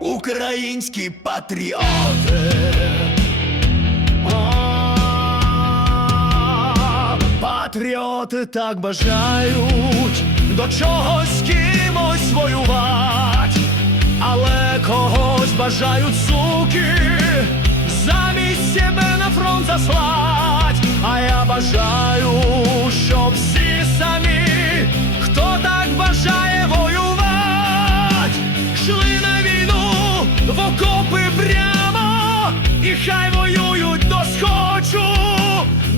українські патріоти. Патріоти так бажають до чогось кимось воювать, але когось бажають суки, замість себе на фронт заслать. А я бажаю, хай воюють до схочу,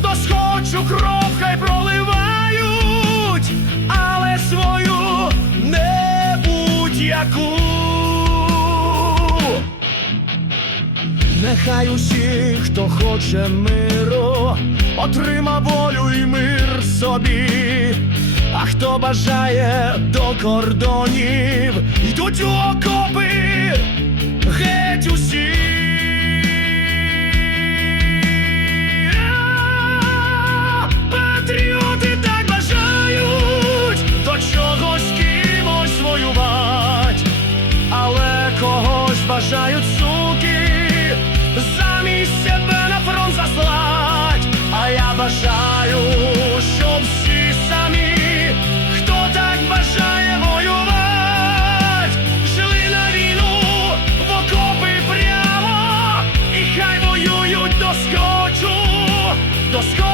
до схочу кров хай проливають, але свою не будь-яку. Нехай усі, хто хоче миру, отрима волю і мир собі. А хто бажає до кордонів, йдуть у окопи, геть усі. бажають суки, замість себе на фронт заслать, а я бажаю, щоб всі самі, хто так бажає воювати, жили на війну в окопи прямо, і хай воюють доскочу, доскочу.